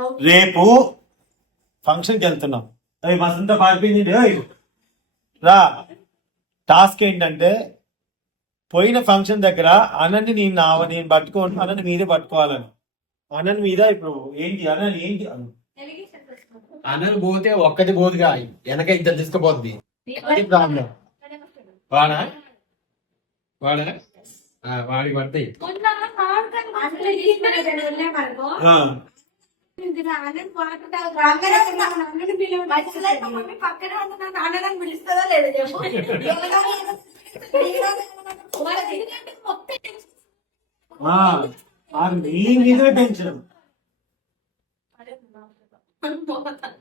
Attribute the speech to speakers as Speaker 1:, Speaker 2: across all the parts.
Speaker 1: రేపు ఫంక్షన్కి వెళ్తున్నాం. అవి మసంతా పారిపోయింది ఏయ్, రా. టాస్క్ ఏంటంటే పోయిన ఫంక్షన్ దగ్గర అనని నేను నా నేను పట్టుకోను అనని మీరే పట్టుకోవాలని. అనని మీద ఇప్పుడు? ఏంటి? అనని ఏంటి? అను.
Speaker 2: అన్నలు పోతే ఒక్కటి పోదుగా వెనక ఇద్దరు తీసుకుపోద్ది. అది ప్రాబ్లం. వాడా? వాడా? వాడికి పడతాయి.
Speaker 1: ఆ,
Speaker 3: పిలుస్తుందా లేదా చెప్పు.
Speaker 1: ఆ, ఆ, నీ మీద టెన్షన్.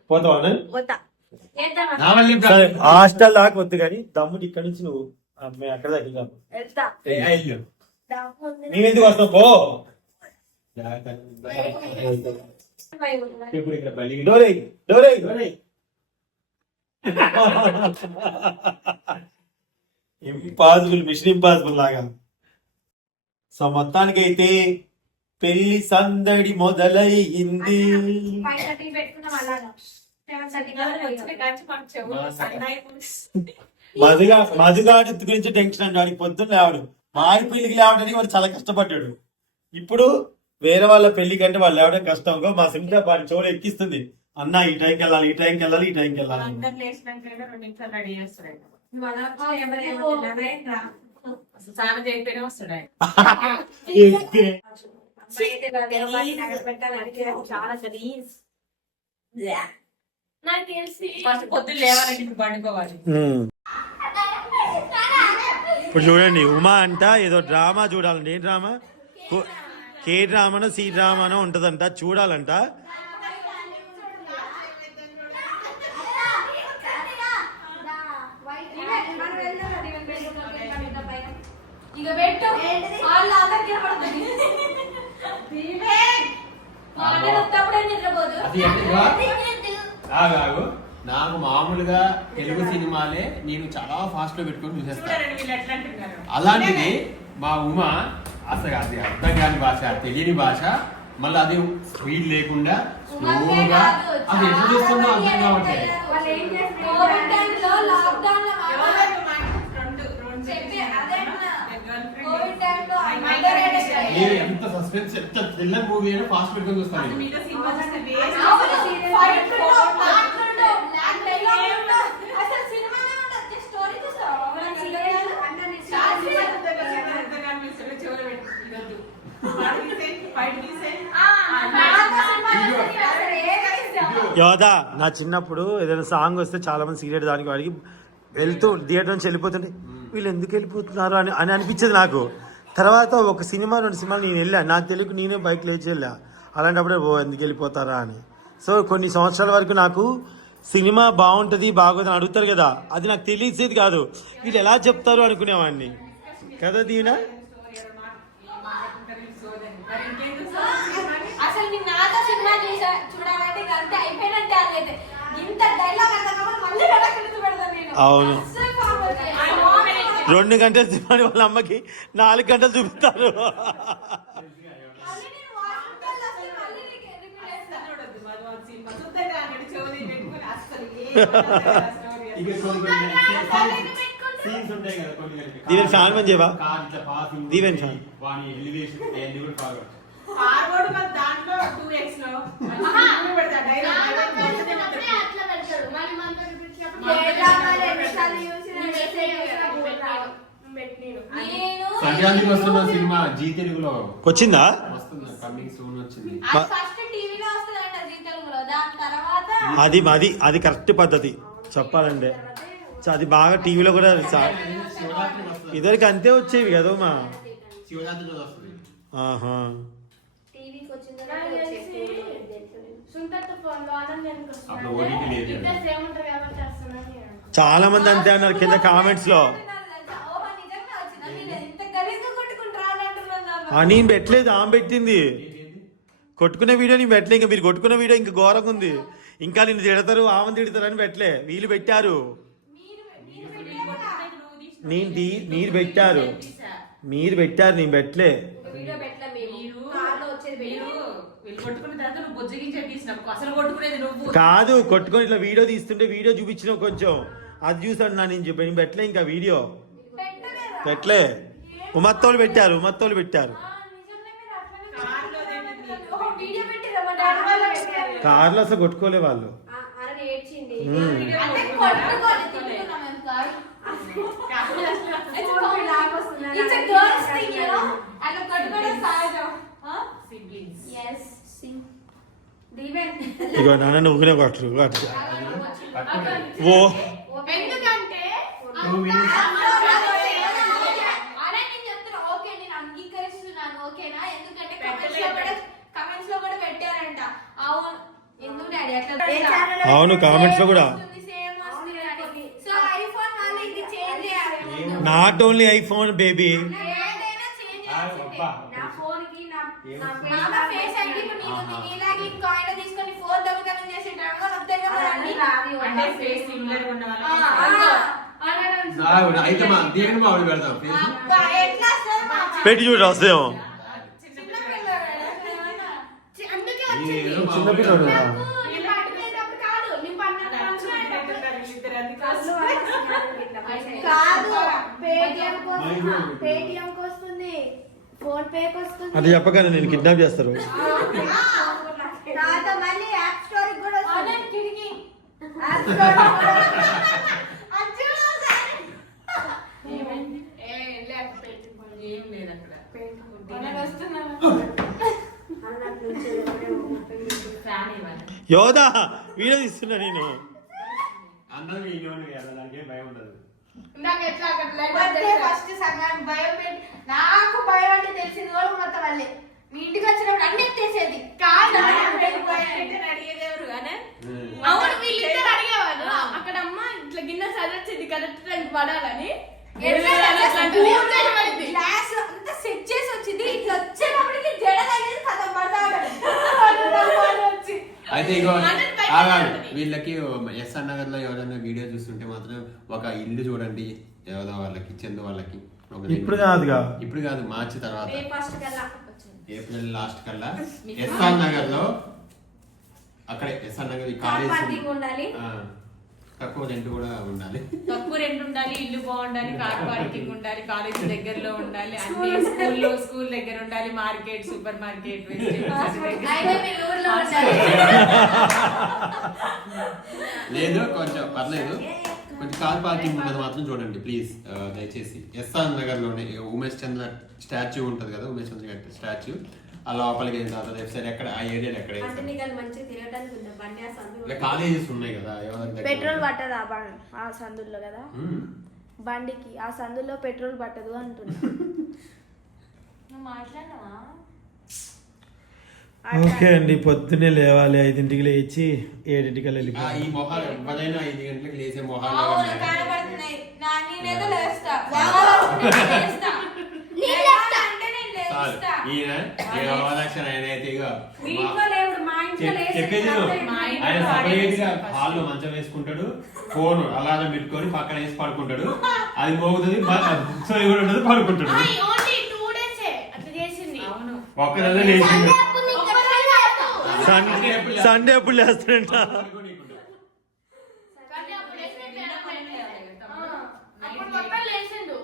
Speaker 1: పోతావా అనంత్?
Speaker 2: నా వల్ల ఏం
Speaker 1: సరే
Speaker 2: ప్రాబ్లం?
Speaker 1: హాస్టల్ దాకా వద్దు కానీ తమ్ముడు ఇక్కడ నుంచి నువ్వు అమ్మాయి అక్కడ దగ్గర కాదు.
Speaker 2: ఏ, అయ్యో.
Speaker 1: నీవెందుకు వస్తావు? పో.
Speaker 2: ఇప్పుడు ఇక్కడ బలి
Speaker 1: డోరే డోరే ఇంపాసిబుల్ మిషన్ ఇంపాసిబుల్ లాగా. సో మొత్తానికైతే పెళ్ళి సందడి మొదలయ్యింది. మధుగా మధుగాడి గురించి టెన్షన్ అండి. వాడికి పొద్దున్న లేవడు. మారి పెళ్ళికి లేవడానికి వాడు చాలా కష్టపడ్డాడు. ఇప్పుడు వేరే వాళ్ళ పెళ్ళి కంటే వాళ్ళు లేవడం కష్టం ఇంకో మా సింటా వాడి చోటు ఎక్కిస్తుంది. అన్న ఈ టైంకి వెళ్ళాలి ఈ టైంకి వెళ్ళాలి ఈ టైంకి వెళ్ళాలి
Speaker 3: నాకు తెలిసి
Speaker 4: ఫస్ట్ పొద్దున్న లేవాలంటే ఇప్పుడు పండుకోవాలి.
Speaker 1: ఉమ్. ఇప్పుడు చూడండి ఉమా అంట ఏదో డ్రామా చూడాలంట ఏ డ్రామా? కో- డ్రామానో సి డ్రామానో ఉంటదంట చూడాలంట.
Speaker 2: నాకు మామూలుగా తెలుగు సినిమాలే నేను చాలా ఫాస్ట్లో పెట్టుకొని చూసేస్తాను అలాంటిది మా ఉమ అసలు అది అర్థం కాని భాష తెలియని భాష మళ్ళీ అది స్పీడ్ లేకుండా స్లోగా అది ఎట్లా చేస్తుందో అర్థం కావట్లేదు
Speaker 3: చేస్తారు
Speaker 2: ఎంత సస్పెన్స్ ఎంత తెల్లని మూవీ అయినా ఫాస్ట్ పెట్టుకొని చూస్తాను
Speaker 1: యోధా నా చిన్నప్పుడు ఏదైనా సాంగ్ వస్తే చాలా మంది సీరియట్ దానికి వాడికి వెళ్తూ థియేటర్ నుంచి వెళ్ళిపోతుంటే వీళ్ళు ఎందుకు వెళ్ళిపోతున్నారు? అని అని అనిపించేది నాకు. తర్వాత ఒక సినిమా రెండు సినిమాలు నేను వెళ్ళా. నాకు తెలియక నేనే బైక్ లేచి వెళ్ళా. అలాంటప్పుడే ఓ ఎందుకు వెళ్ళిపోతారా? అని. సో కొన్ని సంవత్సరాల వరకు నాకు సినిమా బాగుంటుంది బాగోదని అడుగుతారు కదా. అది నాకు తెలిసేది కాదు. వీళ్ళు ఎలా చెప్తారు అనుకునేవాడిని. కదా దీనా
Speaker 3: అసలు నేను నాతో సినిమా చూసా చూడాలంటే ఇక అంతే అయిపోయినట్టే అదైతే ఇంత డైలాగ్ అర్థం కావాలి మళ్ళీ డైలాగ్ గుర్తు పెడతాను నేను
Speaker 1: అవును. రెండు గంటలు సినిమా వాళ్ళ అమ్మకి నాలుగు గంటలు చూపిస్తారు. దీవెన్ ఫ్యాన్ చేయవా?
Speaker 2: passing
Speaker 1: దీవెన్ ఫ్యాన్.
Speaker 4: దాంట్లో
Speaker 2: సంక్రాంతికి వస్తున్న సినిమా జీ తెలుగులో.
Speaker 1: వచ్చిందా?
Speaker 2: వస్తుంది కమింగ్ సూన్ వచ్చింది.
Speaker 3: అది
Speaker 1: అది అది అది కరెక్ట్ పద్ధతి. చెప్పాలంటే. అది బాగా టీవీలో కూడా ఇదివరకు అంతే వచ్చేవి కదా మా
Speaker 2: శివరాత్రి
Speaker 1: ఆహా.
Speaker 3: టీవీకి నేను.
Speaker 1: చాలా మంది అంతే అన్నారు కింద
Speaker 3: కామెంట్స్లో? నేను
Speaker 1: నేను పెట్టలేదు ఆమె పెట్టింది. కొట్టుకునే వీడియో నేను పెట్టలే ఇంకా మీరు కొట్టుకునే వీడియో ఇంకా ఘోరంగా ఉంది. ఇంకా నిన్ను తిడతారు ఆమెను తిడతారు అని పెట్టలే. వీళ్ళు పెట్టారు. నేను తీ- మీరు పెట్టారు. మీరు పెట్టారు నేను పెట్టలే.
Speaker 3: వీడియో పెట్టలే మేము.
Speaker 4: మీరు
Speaker 3: కార్లో వచ్చేది
Speaker 4: మీరు
Speaker 3: వీడియో
Speaker 4: వీళ్ళు కొట్టుకున్న తర్వాత నువ్వు బొజ్జగించే తీసినావు. అసలు కొట్టుకునేది నువ్వు.
Speaker 1: కాదు కొట్టుకొని ఇట్లా వీడియో తీస్తుంటే వీడియో చూపించిన కొంచెం. అది చూసాడు నా నేను చెప్పి పెట్టలే ఇంకా వీడియో? పెట్టలే. ఉమత్తోలు పెట్టారు ఉమత్తోలు పెట్టారు.
Speaker 4: కార్లో
Speaker 1: అసలు కొట్టుకోలే వాళ్ళు.
Speaker 3: It's a girls thing, you know? సహజం. sing. దీవెన్.
Speaker 1: ఇగో నాన్న నువ్వునే కొట్టరు కొట్టు. ఓ.
Speaker 3: ఎందుకంటే
Speaker 2: Two minutes.
Speaker 3: అరే నేను చెప్తున్నా. ఓకే నేను అంగీకరిస్తున్నాను. ఓకేనా? ఎందుకంటే కమెంట్స్లో కూడా కమెంట్స్లో కూడా పెట్టారంట. అవును. ఎందుకు డాడీ? అట్లా
Speaker 1: అవును, comments లో కూడా.
Speaker 3: సేమ్ వస్తుంది డాడీ. సో ఐఫోన్ వాళ్ళు ఇది చేంజ్ చేయాలి.
Speaker 1: నాట్ ఓన్లీ ఐఫోన్ బేబీ
Speaker 3: ఏదైనా చేంజ్
Speaker 2: ఆ, అబ్బా.
Speaker 3: నా ఫోన్కి నా నా? Face ID. నీలాగా ఇంకో ఆయన తీసుకొని ఫోన్ దొంగతనం చేసి కదా
Speaker 4: అంటే ఫేస్ సిమిలర్ ఉన్న
Speaker 2: అయితే మా మా ఆవిడ
Speaker 1: పెట్టి చూడు వస్తేమో
Speaker 3: చిన్న పిల్లవాడు. చి- అందుకే
Speaker 2: ఈ
Speaker 3: వచ్చింది.
Speaker 2: ఏదో మా
Speaker 1: చిన్న
Speaker 2: ఆవిడ
Speaker 1: పిల్లోడు.
Speaker 2: పెడదాం.
Speaker 3: నాకు నేను పట్టుకునేటప్పుడు కాదు, నేను పన్ను- పంచుకునేటప్పుడు కాదు పేటిఎం కోసం పేటిఎం వస్తుంది
Speaker 1: అది చెప్పగానే నేను కిడ్నాప్ చేస్తారు.
Speaker 3: తర్వాత మళ్ళీ యాప్ స్టోర్ కూడా వస్తుంది. కిటికీ. యాప్ స్టోర్
Speaker 4: ఏం లేదు అక్కడ. ఫ్యాన్ ఇవ్వాలి.
Speaker 1: యోదా వీడియో తీస్తున్నా నేను.
Speaker 2: అందరూ భయం ఉండదు.
Speaker 3: ఫస్ట్ సగానికి భయం పెట్టి నాకు భయం అంటే తెలిసింది కూడా మొత్తం వాళ్ళే మీ ఇంటికి వచ్చినప్పుడు అన్ని ఎత్తేసేది. కాదు
Speaker 4: అడిగేదేవరు కానీ
Speaker 3: అవును వీళ్ళిద్దరు అడిగేవాళ్ళు. అక్కడ అమ్మ ఇట్లా గిన్నె సరొచ్చింది కరెక్ట్ టైం పడాలని. గ్లాస్ అంతా సెట్ చేసి వచ్చింది. ఇట్లా వచ్చేటప్పటికి జడ తగిలి కథ
Speaker 2: అయితే వీళ్ళకి ఎస్ నగర్లో ఎవరైనా వీడియో చూస్తుంటే మాత్రం ఒక ఇల్లు చూడండి ఎవరో వాళ్ళకి చందు వాళ్ళకి. ఒక
Speaker 1: ఇప్పుడు కాదుగా.
Speaker 2: ఇప్పుడు కాదు మార్చి తర్వాత. ఏప్రిల్ లాస్ట్ కల్లా. ఎస్ఆర్ నగర్లో అక్కడే ఎస్ఆర్ నగర్ కాలేజ్.
Speaker 3: పార్కింగ్ ఉండాలి.
Speaker 2: ఆ, తక్కువ రెంట్ కూడా ఉండాలి.
Speaker 4: తక్కువ రెంట్ ఉండాలి ఇల్లు బాగుండాలి కార్ పార్కింగ్ ఉండాలి కాలేజ్ దగ్గరలో ఉండాలి అన్ని స్కూల్లో స్కూల్ దగ్గర ఉండాలి మార్కెట్ సూపర్ మార్కెట్
Speaker 2: లేదు కొంచెం పర్లేదు. కొంచెం కార్ పార్కింగ్ ఉన్నది మాత్రం చూడండి ప్లీజ్. దయచేసి. ఎస్ఆర్ నగర్లోనే ఉమేష్ చంద్ర స్టాచ్యూ ఉంటది కదా ఉమేష్ చంద్ర స్టాచ్యూ. ఆ లోపలికి వెళ్ళిన తర్వాత లెఫ్ట్ సైడ్ ఎక్కడ ఆ ఏరియాలో ఎక్కడ
Speaker 3: అంటే నీకు అది మంచిగా తిరగడానికి ఉంది? బండి ఆ సందులో
Speaker 2: ఇలా కాలేజెస్ ఉన్నాయి కదా ఎవరి దగ్గర
Speaker 5: పెట్రోల్ పట్టదు ఆ ఆ సందుల్లో కదా. బండికి ఆ సందుల్లో పెట్రోల్ పట్టదు అంటున్నా.
Speaker 3: నువ్వు మాట్లాడినావా
Speaker 1: ఓకే అండి పొద్దున్నే లేవాలి ఐదింటికి లేచి ఏడింటికి
Speaker 2: ఆ,
Speaker 1: వెళ్ళిపోయి
Speaker 2: ఈ మొహాలు ఎవరైనా ఐదు గంటలకు లేచే మొహాలు
Speaker 3: అవును. కనబడుతున్నాయి. నా నేనేదో లేస్తా. లేవాలనుకుంటే
Speaker 2: చాలు. ఈయన ఆయన అయితే ఇక చెప్పేది ఆయన
Speaker 4: వాడే
Speaker 2: సపరేట్గా
Speaker 4: వేస్తాడు
Speaker 2: హాల్లో మంచం వేసుకుంటాడు ఫోన్ అలారం పెట్టుకొని పక్కన వేసి పడుకుంటాడు. అది మోగుతుంది కూడా ఉంటుంది పడుకుంటాడు.
Speaker 1: సండే సండే ఎప్పుడు లేస్తాడంట
Speaker 2: పడుకోనీయకుండా.
Speaker 3: అప్పుడు లేచిండు.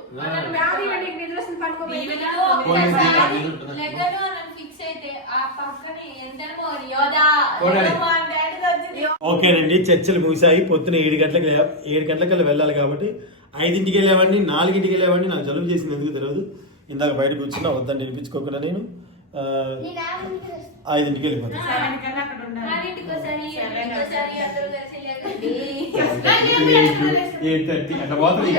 Speaker 1: ఓకేనండి చర్చలు ముగిసాయి పొద్దున ఏడు గంటలకు ఏడు గంటలకు వెళ్ళాలి కాబట్టి ఐదింటికి వెళ్ళేవాడిని నాలుగింటికి వెళ్ళేవాడిని నాకు జలుబు చేసింది ఎందుకు తెలియదు ఇందాక బయట కూర్చున్నా వద్దని వినిపించుకోకుండా నేను ఐదింటికి వెళ్ళిపోతాను
Speaker 2: ఎయిట్ థర్టీ అట్లా పోతుంది.